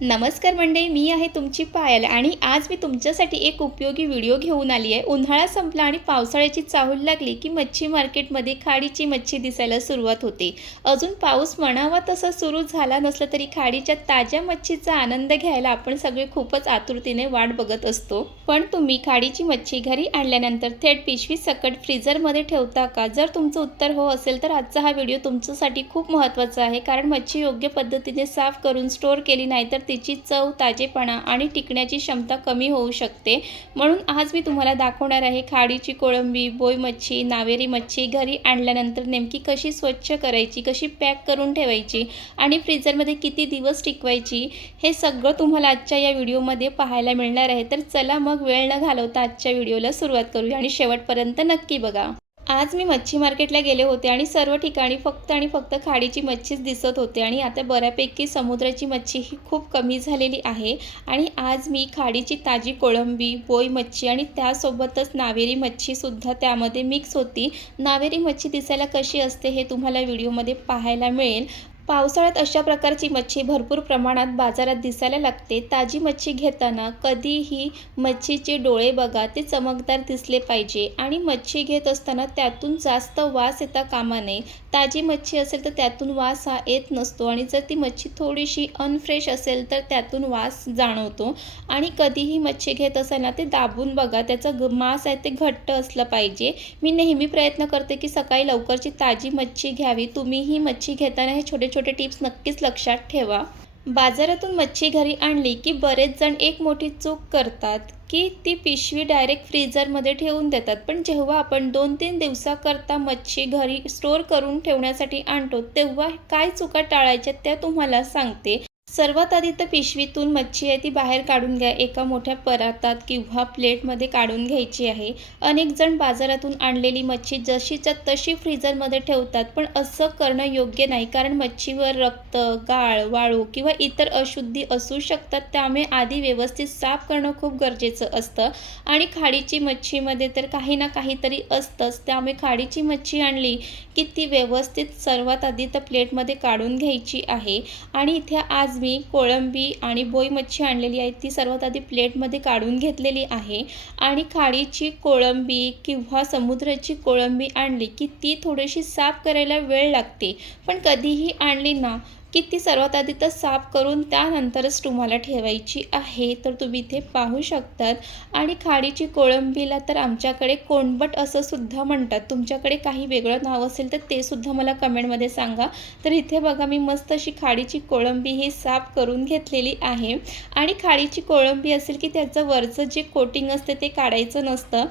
नमस्कार मंडळी, मी आहे तुमची पायल आणि आज मी तुमच्यासाठी एक उपयोगी व्हिडिओ घेऊन आली आहे। उन्हाळा संपला आणि पावसाळ्याची चाहूल लागली की मच्छी मार्केटमध्ये खाडीची मच्छी दिसायला सुरुवात होते। अजून पाऊस म्हणावा तसा सुरू झाला नसला तरी खाडीच्या ताज्या मच्छीचा आनंद घ्यायला आपण सगळे खूपच आतुरतेने वाट बघत असतो। पण तुम्ही खाडीची मच्छी घरी आणल्यानंतर थेट पिशवी सकट फ्रीझरमध्ये ठेवता का? जर तुमचं उत्तर हो असेल तर आजचा हा व्हिडिओ तुमच्यासाठी खूप महत्त्वाचा आहे, कारण मच्छी योग्य पद्धतीने साफ करून स्टोअर केली नाही तर तिची चव, ताजेपणा आणि टिकण्याची क्षमता कमी होऊ शकते। म्हणून आज मी तुम्हाला दाखवणार आहे खाडीची कोळंबी, बोई मच्छी, नावेरी मच्छी घरी आणल्यानंतर नेमकी कशी स्वच्छ करायची, कशी पॅक करून ठेवायची आणि फ्रीझरमध्ये किती दिवस टिकवायची, हे सगळं तुम्हाला आजच्या या व्हिडिओमध्ये पाहायला मिळणार आहे। तर चला मग वेळ न घालवता आजच्या व्हिडिओला सुरुवात करूया आणि शेवटपर्यंत नक्की बघा। आज मी मच्छी मार्केटला गेले होते आणि सर्व ठिकाणी फक्त आणि फक्त खाडीची मच्छीच दिसत होते आणि आता बऱ्यापैकी समुद्राची मच्छी ही खूप कमी झालेली आहे। आणि आज मी खाडीची ताजी कोळंबी, बोई मच्छी आणि त्यासोबतच नावेरी मच्छीसुद्धा त्यामध्ये मिक्स होती। नावेरी मच्छी दिसायला कशी असते हे तुम्हाला व्हिडिओमध्ये पाहायला मिळेल। पावसाळ्यात अशा प्रकारची मच्छी भरपूर प्रमाणात बाजारात दिसायला लागते। ताजी मच्छी घेताना कधीही मच्छीचे डोळे बघा, ते चमकदार दिसले पाहिजे आणि मच्छी घेत असताना त्यातून जास्त वास येता कामा नये। ताजी मच्छी असेल तर त्यातून वास हा येत नसतो आणि जर ती मच्छी थोडीशी अनफ्रेश असेल तर त्यातून वास जाणवतो। आणि कधीही मच्छी घेत असताना ते दाबून बघा, त्याचं मांस आहे ते घट्ट असलं पाहिजे। मी नेहमी प्रयत्न करते की सकाळी लवकरची ताजी मच्छी घ्यावी। तुम्हीही मच्छी घेताना हे छोटे छोटे टिप्स नक्कीच लक्षात ठेवा। बाजारातून मच्छी घरी आणली की बरेच जण एक मोठी चूक करतात की ती पिशवी डायरेक्ट फ्रीझरमध्ये ठेवून देतात। पण जेव्हा आपण 2-3 दिवसाकरता मच्छी घरी स्टोअर करून ठेवण्यासाठी आणतो तेव्हा काय चुका टाळायच्या त्या तुम्हाला सांगते। सर्वात आधी तर पिशवीतून मच्छी आहे ती बाहेर काढून घ्या। एका मोठ्या परातात किंवा प्लेटमध्ये काढून घ्यायची आहे। अनेक जण बाजारातून आणलेली मच्छी जशीच्या तशी फ्रीझरमध्ये ठेवतात, पण असं करणं योग्य नाही, कारण मच्छीवर रक्त, गाळ, वाळू किंवा इतर अशुद्धी असू शकतात। त्यामुळे आधी व्यवस्थित साफ करणं खूप गरजेचं असतं आणि खाडीची मच्छीमध्ये तर काही ना काहीतरी असतंच। त्यामुळे खाडीची मच्छी आणली की ती व्यवस्थित सर्वात आधी तर प्लेटमध्ये काढून घ्यायची आहे। आणि इथे आज मी कोळंबी आणि बोई मच्छी आणलेली आहे, ती सर्वात आधी प्लेटमध्ये काढून घेतलेली आहे। आणि खाडीची कोळंबी किंवा समुद्राची कोळंबी आणली की ती थोडीशी साफ करायला वेळ लागते, पण कधीही आणली ना की ती सर्वात आधी तर साफ करून त्यानंतरच तुम्हाला ठेवायची आहे। तर तुम्ही इथे पाहू शकतात। आणि खाडीची कोळंबीला तर आमच्याकडे कोणबट असं सुद्धा म्हणतात। तुमच्याकडे काही वेगळं नाव असेल तर ते सुद्धा मला कमेंटमध्ये सांगा। तर इथे बघा, मी मस्त अशी खाडीची कोळंबी ही साफ करून घेतलेली आहे। आणि खाडीची कोळंबी असेल की त्याचं वरचं जे कोटिंग असते ते काढायचं नसतं,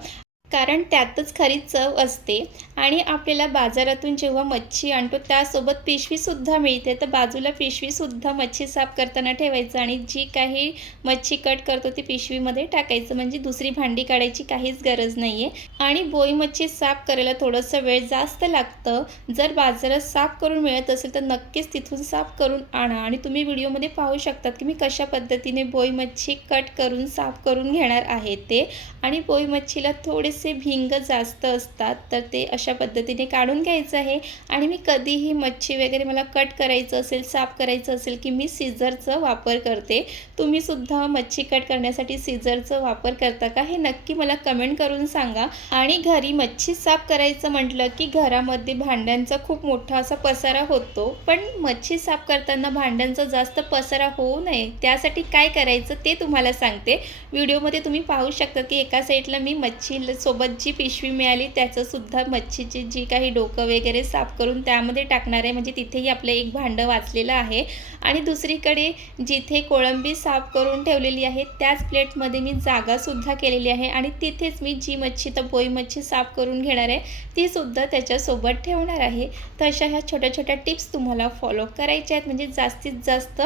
कारण त्यातच खरी चव असते। आणि आपल्याला बाजारातून जेव्हा मच्छी आणतो त्यासोबत पिशवीसुद्धा मिळते, तर बाजूला पिशवीसुद्धा मच्छी साफ करताना ठेवायचं आणि जी काही मच्छी कट करतो ती पिशवीमध्ये टाकायचं, म्हणजे दुसरी भांडी काढायची काहीच गरज नाही आहे। आणि बोई मच्छी साफ करायला थोडंसं वेळ जास्त लागतं। जर बाजारात साफ करून मिळत असेल तर नक्कीच तिथून साफ करून आणा। आणि तुम्ही व्हिडिओमध्ये पाहू शकतात की मी कशा पद्धतीने बोई मच्छी कट करून साफ करून घेणार आहे ते। आणि बोई मच्छीला थोडेसे भिंग जास्त असतात, तर ते अशा पद्धतीने काढून घ्यायचं आहे। आणि मी कधीही मच्छी वगैरे मला कट करायचं असेल, साफ करायचं असेल की मी सीझरचा वापर करते। तुम्ही सुद्धा मच्छी कट करण्यासाठी सीझरचा वापर करता का, हे नक्की मला कमेंट करून सांगा। आणि घरी मच्छी साफ करायचं म्हटलं की घरामध्ये भांड्यांचा खूप मोठा असा पसारा होतो, पण मच्छी साफ करताना भांड्यांचा जास्त पसारा होऊ नये त्यासाठी काय करायचं ते तुम्हाला सांगते। व्हिडिओमध्ये तुम्ही पाहू शकता की एका साईडला मी मच्छी सोबत जी पिशवी मिळाली त्याचं सुद्धा मच्छीची जी काही डोकं वगैरे साफ करून त्यामध्ये टाकणार आहे, म्हणजे तिथेही आपलं एक भांडं वाचलेलं आहे। आणि दुसरीकडे जिथे कोळंबी साफ करून ठेवलेली आहे त्याच प्लेटमध्ये मी जागासुद्धा केलेली आहे आणि तिथेच मी जी मच्छी तर बोई मच्छी साफ करून घेणार आहे ती सुद्धा त्याच्यासोबत ठेवणार आहे। तर अशा ह्या छोट्या छोट्या टिप्स तुम्हाला फॉलो करायच्या आहेत, म्हणजे जास्तीत जास्त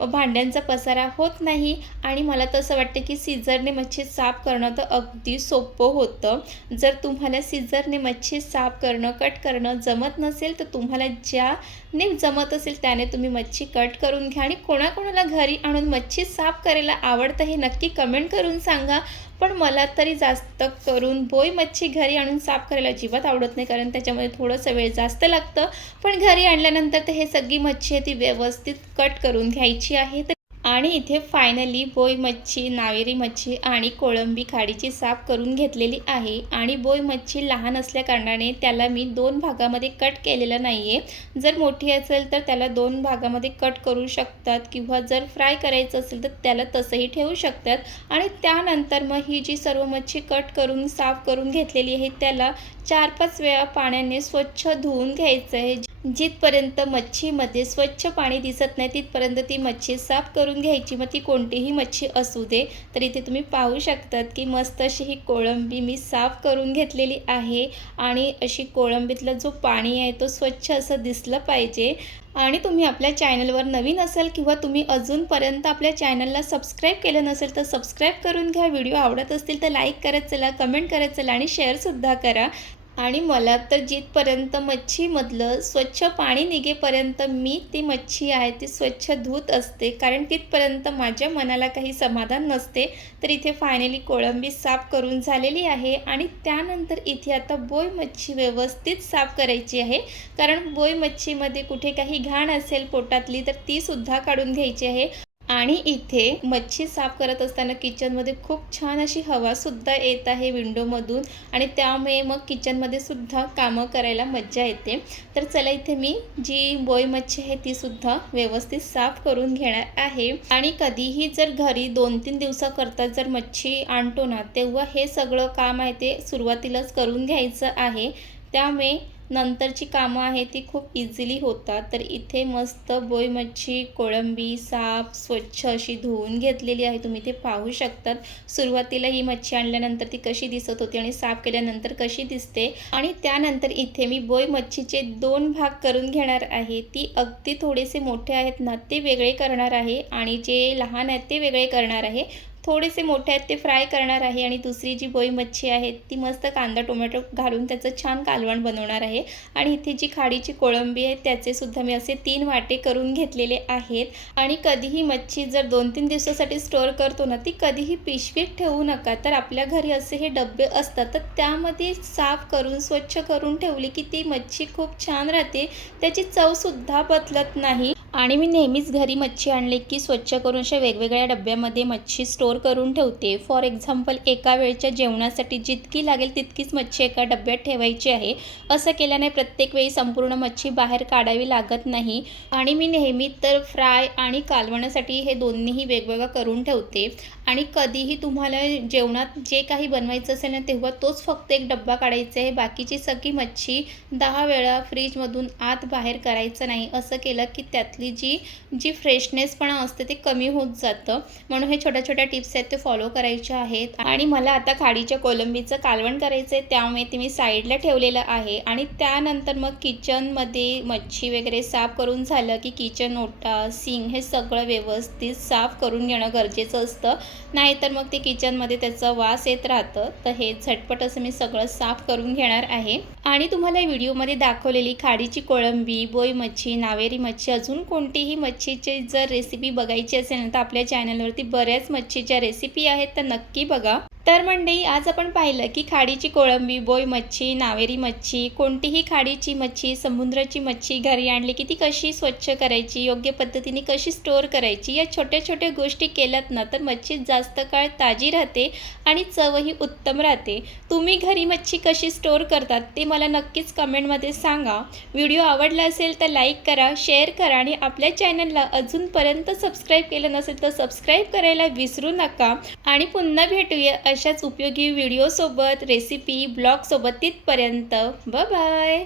भांड्यांचा पसारा होत नाही। आणि मला तसं वाटतं की सीझरने मच्छी साफ करणं तर अगदी सोपं होतं। जर तुम्हाला सीझरने मच्छी साफ करणं, कट करणं जमत नसेल तर तुम्हाला ज्याने जमत असेल त्याने तुम्ही मच्छी कट करून घ्या। आणि कोणाकोणाला घरी आणून मच्छी साफ करायला आवडतं हे नक्की कमेंट करून सांगा। पण मला तरी जास्त करून बोई मच्छी घरी आणून साफ करायला अजिबात आवडत नाही, कारण त्याच्यामध्ये थोडंसं वेळ जास्त लागतं। पण घरी आणल्यानंतर तर हे सगळी मच्छी आहे ती व्यवस्थित कट करून घ्यायची आहे। तर आणि इथे फायनली बोई मच्छी, नावेरी मच्छी आणि कोळंबी खाडीची साफ करून घेतलेली आहे. आणि बोई मच्छी लहान असल्याकारणाने त्याला मी 2 भागामध्ये कट केलेलं नाही आहे. जर मोठी असेल तर त्याला 2 भागामध्ये कट करू शकतात किंवा जर फ्राय करायचं असेल तर त्याला तसंही ठेवू शकतात. आणि त्यानंतर मग ही जी सर्व मच्छी कट करून साफ करून घेतलेली आहे त्याला 4-5 वेळा पाण्याने स्वच्छ धुवून घ्यायचं आहे. जिथपर्यंत मच्छीमध्ये स्वच्छ पाणी दिसत नाही तिथपर्यंत ती मच्छी साफ करून घ्यायची. मग ती कोणतीही मच्छी असू दे. तर इथे तुम्ही पाहू शकतात की मस्त अशी ही कोळंबी मी साफ करून घेतलेली आहे. आणि अशी कोळंबीतलं जो पाणी आहे तो स्वच्छ असं दिसलं पाहिजे. आणि तुम्ही आपल्या चॅनलवर नवीन असाल किंवा तुम्ही अजूनपर्यंत आपल्या चॅनलला सबस्क्राईब केलं नसेल तर सबस्क्राईब करून घ्या. व्हिडिओ आवडत असतील तर लाईक करत चला, कमेंट करत चला आणि शेअरसुद्धा करा. आणि मला तर जिथपर्यंत मच्छीमधलं स्वच्छ पाणी निघेपर्यंत मी ती मच्छी आहे ती स्वच्छ धुत असते, कारण तिथपर्यंत माझ्या मनाला काही समाधान नसते. तर इथे फायनली कोळंबी साफ करून झालेली आहे. आणि त्यानंतर इथे आता बोई मच्छी व्यवस्थित साफ करायची आहे, कारण बोई मच्छीमध्ये कुठे काही घाण असेल पोटातली तर तीसुद्धा काढून घ्यायची आहे. आणि इथे मच्छी साफ करत असताना किचनमध्ये खूप छान अशी हवासुद्धा येत आहे विंडोमधून. आणि त्यामुळे मग किचनमध्ये सुद्धा कामं करायला मज्जा येते. तर चला इथे मी जी बोई मच्छी आहे तीसुद्धा व्यवस्थित साफ करून घेणार आहे. आणि कधीही जर घरी 2-3 दिवसाकरता जर मच्छी आणतो ना तेव्हा हे सगळं काम आहे ते सुरुवातीलाच करून घ्यायचं आहे. त्यामुळे नंतरची कामं आहे ती खूप इझिली होतात. तर इथे मस्त बोई मच्छी, कोळंबी साफ स्वच्छ अशी धुवून घेतलेली आहे. तुम्ही ते पाहू शकतात. सुरुवातीला ही मच्छी आणल्यानंतर ती कशी दिसत होती आणि साफ केल्यानंतर कशी दिसते. आणि त्यानंतर इथे मी बोई मच्छीचे 2 भाग करून घेणार आहे. ती अगदी थोडेसे मोठे आहेत ना ते वेगळे करणार आहे आणि जे लहान आहेत ते वेगळे करणार आहे. थोडेसे मोठे आहेत ते फ्राय करणार आहे. आणि दुसरी जी बोई मच्छी आहे ती मस्त कांदा टोमॅटो घालून त्याचं छान कालवण बनवणार आहे. आणि इथे जी खाडीची कोळंबी आहे त्याचे सुद्धा मी असे 3 वाटे करून घेतलेले आहेत. आणि कधीही मच्छी जर 2-3 दिवसासाठी स्टोअर करतो ना ती कधीही पिशवीत ठेवू नका. तर आपल्या घरी असे हे डबे असतात तर त्यामध्ये साफ करून स्वच्छ करून ठेवली की ती मच्छी खूप छान राहते, त्याची चवसुद्धा बदलत नाही. आणि मी नेहमीच घरी मच्छी आणली की स्वच्छ करून अशा वेगवेगळ्या डब्यामध्ये मच्छी स्टोअर करून ठेवते. फॉर एक्झाम्पल एका वेळच्या जेवणासाठी जितकी लागेल तितकीच मच्छी एका डब्यात ठेवायची आहे. असं केल्याने प्रत्येक वेळी संपूर्ण मच्छी बाहेर काढावी लागत नाही. आणि मी नेहमी तर फ्राय आणि कालवणासाठी हे दोन्हीही वेगवेगळं करून ठेवते. आणि कधीही तुम्हाला जेवणात जे काही बनवायचं असेल ना तेव्हा तोच फक्त एक डब्बा काढायचा आहे. बाकीची सगळी मच्छी 10 वेळा फ्रीजमधून आत बाहेर करायचं नाही. असं केलं की त्यातली जी फ्रेशनेसपणा असते ते कमी होत जातं. म्हणून हे छोट्या टिप्स आहेत ते फॉलो करायच्या आहेत. आणि मला आता खाडीच्या कोलंबीचं कालवण करायचं आहे त्यामुळे ते मी साईडला ठेवलेलं आहे. आणि त्यानंतर मग किचनमध्ये मच्छी वगैरे साफ करून झालं की किचन ओटा, सिंक हे सगळं व्यवस्थित साफ करून घेणं गरजेचं असतं. नाहीतर मग ते किचनमध्ये त्याचा वास येत राहतं. तर हे झटपट असं मी सगळं साफ करून घेणार आहे. आणि तुम्हाला व्हिडिओमध्ये दाखवलेली खाडीची कोळंबी, बोई मच्छी, नावेरी मच्छी, अजून कोणतीही मच्छीची जर रेसिपी बघायची असेल ना तर आपल्या चॅनलवरती बऱ्याच मच्छीच्या रेसिपी आहेत तर नक्की बघा. तर मंडळी आज आपण पाहिलं की खाडीची कोळंबी, बोई मच्छी, नावेरी मच्छी, कोणतीही खाडीची मच्छी, समुद्राची मच्छी घरी आणली की ती कशी स्वच्छ करायची, योग्य पद्धतीने कशी स्टोअर करायची. या छोट्या गोष्टी केल्यात ना तर मच्छी जास्त काळ ताजी राहते आणि चवही उत्तम राहते. तुम्ही घरी मच्छी कशी स्टोअर करतात ते मला नक्कीच कमेंटमध्ये सांगा. व्हिडिओ आवडला असेल तर लाईक करा, शेअर करा आणि आपल्या चॅनलला अजूनपर्यंत सबस्क्राईब केलं नसेल तर सबस्क्राईब करायला विसरू नका. आणि पुन्हा भेटूया अशाच उपयोगी व्हिडिओसोबत, रेसिपी, ब्लॉगसोबत. तिथपर्यंत बाय बाय.